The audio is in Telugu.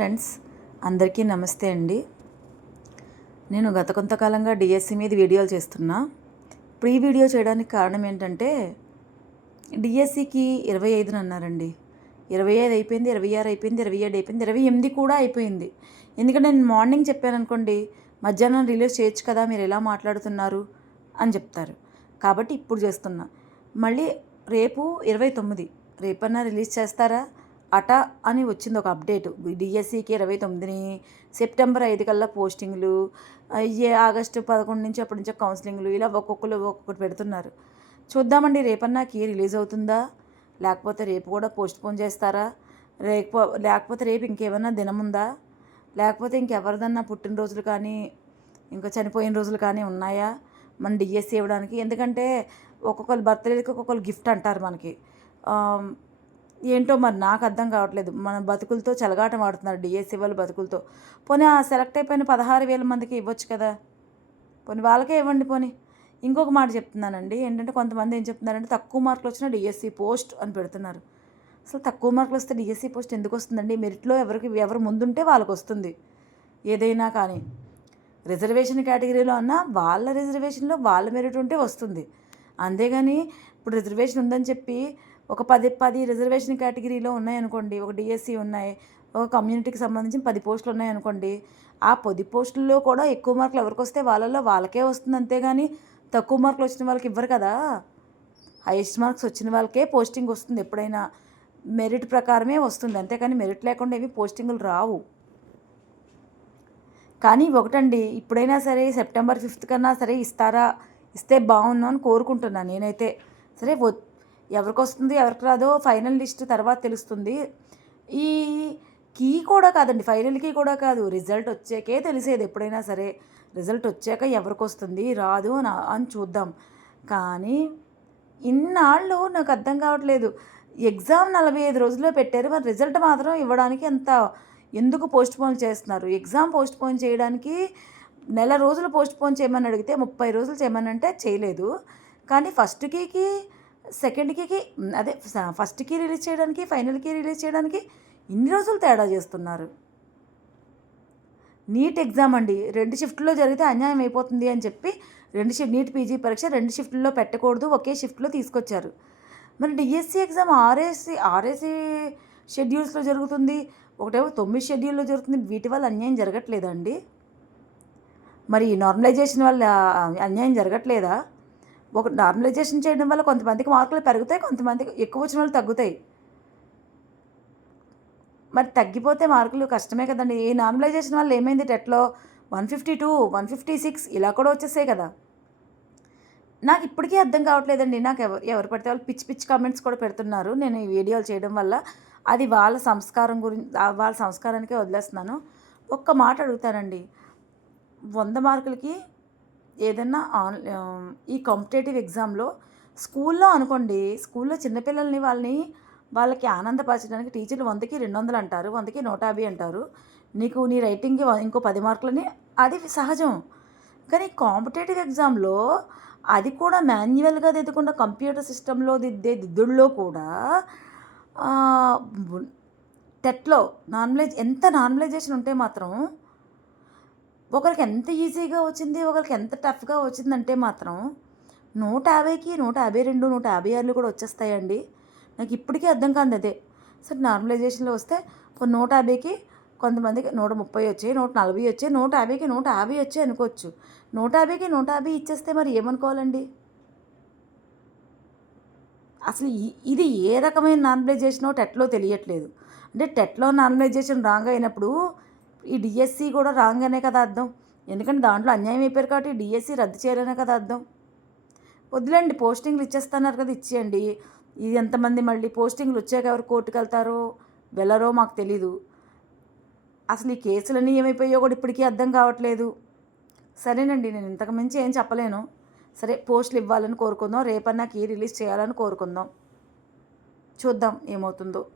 ఫ్రెండ్స్ అందరికీ నమస్తే అండి. నేను గత కొంతకాలంగా డిఎస్సి మీద వీడియోలు చేస్తున్నా. ప్రీ వీడియో చేయడానికి కారణం ఏంటంటే డిఎస్సికి ఇరవై ఐదున అన్నారండి. ఇరవై ఐదు అయిపోయింది ఇరవై ఆరు అయిపోయింది ఇరవై ఏడు అయిపోయింది ఇరవై ఎనిమిది కూడా అయిపోయింది. ఎందుకంటే నేను మార్నింగ్ చెప్పాను అనుకోండి మధ్యాహ్నం రిలీజ్ చేయొచ్చు కదా మీరు ఎలా మాట్లాడుతున్నారు అని చెప్తారు. కాబట్టి ఇప్పుడు చేస్తున్నా. మళ్ళీ రేపు ఇరవై తొమ్మిది రేపన్నా రిలీజ్ చేస్తారా? అట అని వచ్చింది ఒక అప్డేట్. డిఎస్సికి ఇరవై తొమ్మిదిని సెప్టెంబర్ ఐదు కల్లా పోస్టింగ్లు అయ్యే ఆగస్టు పదకొండు నుంచి అప్పటి నుంచి కౌన్సిలింగ్లు ఇలా ఒక్కొక్కరు ఒక్కొక్కటి పెడుతున్నారు. చూద్దామండి రేపన్నా కీ రిలీజ్ అవుతుందా? లేకపోతే రేపు కూడా పోస్ట్పోన్ చేస్తారా? రేపో లేకపోతే రేపు ఇంకేమైనా దినం ఉందా? లేకపోతే ఇంకెవరిదన్నా పుట్టినరోజులు కానీ ఇంకా చనిపోయిన రోజులు కానీ ఉన్నాయా? మన డిఎస్సి ఇవ్వడానికి. ఎందుకంటే ఒక్కొక్కరు బర్త్డేకి ఒక్కొక్కరు గిఫ్ట్ అంటారు మనకి. ఏంటో మరి నాకు అర్థం కావట్లేదు. మన బతుకులతో చెలగాటం ఆడుతున్నారు డిఎస్సీ వాళ్ళు బతుకులతో. పోనీ ఆ సెలెక్ట్ అయిపోయిన పదహారు వేల మందికి ఇవ్వచ్చు కదా? పోనీ వాళ్ళకే ఇవ్వండి పోనీ. ఇంకొక మాట చెప్తున్నానండి. ఏంటంటే కొంతమంది ఏం చెప్తున్నారంటే తక్కువ మార్కులు వచ్చిన డిఎస్సీ పోస్ట్ అని పెడుతున్నారు. అసలు తక్కువ మార్కులు వస్తే డిఎస్సీ పోస్ట్ ఎందుకు వస్తుందండి? మెరిట్లో ఎవరికి ఎవరు ముందుంటే వాళ్ళకి వస్తుంది. ఏదైనా కానీ. రిజర్వేషన్ కేటగిరీలో అన్నా వాళ్ళ రిజర్వేషన్లో వాళ్ళ మెరిట్ ఉంటే వస్తుంది. అంతేగాని ఇప్పుడు రిజర్వేషన్ ఉందని చెప్పి ఒక పది పది రిజర్వేషన్ కేటగిరీలో ఉన్నాయనుకోండి ఒక డిఎస్సి ఉన్నాయి ఒక కమ్యూనిటీకి సంబంధించిన పది పోస్టులు ఉన్నాయనుకోండి ఆ పది పోస్టుల్లో కూడా ఎక్కువ మార్కులు ఎవరికి వస్తే వాళ్ళల్లో వాళ్ళకే వస్తుంది అంతేగాని తక్కువ మార్కులు వచ్చిన వాళ్ళకి ఇవ్వరు కదా. హైయెస్ట్ మార్క్స్ వచ్చిన వాళ్ళకే పోస్టింగ్ వస్తుంది ఎప్పుడైనా. మెరిట్ ప్రకారమే వస్తుంది అంతేకాని మెరిట్ లేకుండా ఏమి పోస్టింగులు రావు. కానీ ఒకటండి ఇప్పుడైనా సరే సెప్టెంబర్ ఫిఫ్త్ కన్నా సరే ఇస్తారా ఇస్తే బాగున్నాను అని కోరుకుంటున్నాను నేనైతే. సరే ఎవరికి వస్తుంది ఎవరికి రాదో ఫైనల్ లిస్ట్ తర్వాత తెలుస్తుంది. ఈ కీ కూడా కాదండి ఫైనల్ కీ కూడా కాదు. రిజల్ట్ వచ్చాకే తెలిసేది ఎప్పుడైనా సరే. రిజల్ట్ వచ్చాక ఎవరికి వస్తుంది రాదు అని చూద్దాం. కానీ ఇన్నాళ్ళు నాకు అర్థం కావట్లేదు. ఎగ్జామ్ నలభై ఐదు రోజుల్లో పెట్టారు మరి రిజల్ట్ మాత్రం ఇవ్వడానికి ఎంత ఎందుకు పోస్ట్ పోన్ చేస్తున్నారు? ఎగ్జామ్ పోస్ట్ పోన్ చేయడానికి నెల రోజులు పోస్ట్ పోన్ చేయమని అడిగితే ముప్పై రోజులు చేయమని అంటే చేయలేదు. కానీ ఫస్ట్ కీకి సెకండ్కి అదే ఫస్ట్కి రిలీజ్ చేయడానికి ఫైనల్కి రిలీజ్ చేయడానికి ఇన్ని రోజులు తేడా చేస్తున్నారు. నీట్ ఎగ్జామ్ అండి. రెండు షిఫ్ట్లో జరిగితే అన్యాయం అయిపోతుంది అని చెప్పి రెండు షిఫ్ట్ నీట్ పీజీ పరీక్ష రెండు షిఫ్ట్లో పెట్టకూడదు ఒకే షిఫ్ట్లో తీసుకొచ్చారు. మరి డిఎస్సి ఎగ్జామ్ ఆర్ఎస్సి ఆర్ఎస్సి షెడ్యూల్స్లో జరుగుతుంది. ఒకటేమో తొమ్మిది షెడ్యూల్లో జరుగుతుంది. వీటి వల్ల అన్యాయం జరగట్లేదండి మరి నార్మలైజేషన్ వల్ల అన్యాయం జరగట్లేదా? ఒక నార్మలైజేషన్ చేయడం వల్ల కొంతమందికి మార్కులు పెరుగుతాయి కొంతమందికి ఎక్కువ వచ్చిన వాళ్ళు తగ్గుతాయి. మరి తగ్గిపోతే మార్కులు కష్టమే కదండి. ఈ నార్మలైజేషన్ వల్ల ఏమైంది? టెట్లో one fifty two one fifty six ఇలా కూడా వచ్చేసాయి కదా. నాకు ఇప్పటికీ అర్థం కావట్లేదండి. నాకు ఎవరు ఎవరు పడితే వాళ్ళు పిచ్చి పిచ్చి కామెంట్స్ కూడా పెడుతున్నారు. నేను ఈ వీడియోలు చేయడం వల్ల అది వాళ్ళ సంస్కారం గురించి వాళ్ళ సంస్కారానికే వదిలేస్తున్నాను. ఒక్క మాట అడుగుతానండి. వంద మార్కులకి ఏదన్నా ఆన్ ఈ కాంపిటేటివ్ ఎగ్జామ్లో స్కూల్లో అనుకోండి స్కూల్లో చిన్నపిల్లల్ని వాళ్ళని వాళ్ళకి ఆనందపరచడానికి టీచర్లు వందకి రెండు వందలు అంటారు వందకి నూట యాభై అంటారు. నీకు నీ రైటింగ్కి ఇంకో పది మార్కులని అది సహజం. కానీ కాంపిటేటివ్ ఎగ్జామ్లో అది కూడా మాన్యువల్గా దిద్దకుండా కంప్యూటర్ సిస్టంలో దిద్దే దిద్దుల్లో కూడా టెట్లో నార్మలైజ్ ఎంత నార్మలైజేషన్ ఉంటే మాత్రం ఒకరికి ఎంత ఈజీగా వచ్చింది ఒకరికి ఎంత టఫ్గా వచ్చిందంటే మాత్రం నూట యాభైకి నూట యాభై రెండు నూట యాభై ఆరులు కూడా వచ్చేస్తాయండి. నాకు ఇప్పటికీ అర్థం కాదు అదే. సరే నార్మలైజేషన్లో వస్తే నూట యాభైకి కొంతమందికి నూట ముప్పై వచ్చాయి నూట నలభై వచ్చాయి నూట యాభైకి నూట యాభై వచ్చాయి అనుకోవచ్చు. నూట యాభైకి నూట యాభై ఇచ్చేస్తే మరి ఏమనుకోవాలండి? అసలు ఇది ఏ రకమైన నార్మలైజేషనో టెట్లో తెలియట్లేదు. అంటే టెట్లో నార్మలైజేషన్ రాంగ్ అయినప్పుడు ఈ డిఎస్సి కూడా రాంగ్ అనే కదా అర్థం. ఎందుకంటే దాంట్లో అన్యాయం అయిపోయారు కాబట్టి డిఎస్సి రద్దు చేయాలనే కదా అర్థం. వద్దులేండి పోస్టింగ్లు ఇచ్చేస్తున్నారు కదా ఇచ్చేయండి. ఇది ఎంతమంది మళ్ళీ పోస్టింగ్లు వచ్చాక ఎవరు కోర్టుకు వెళ్తారో వెళ్ళరో మాకు తెలీదు. అసలు ఈ కేసులన్నీ ఏమైపోయాయో కూడా ఇప్పటికీ అర్థం కావట్లేదు. సరేనండి నేను ఇంతకు మించి ఏం చెప్పలేను. సరే పోస్టులు ఇవ్వాలని కోరుకుందాం. రేపన్నాకి రిలీజ్ చేయాలని కోరుకుందాం. చూద్దాం ఏమవుతుందో.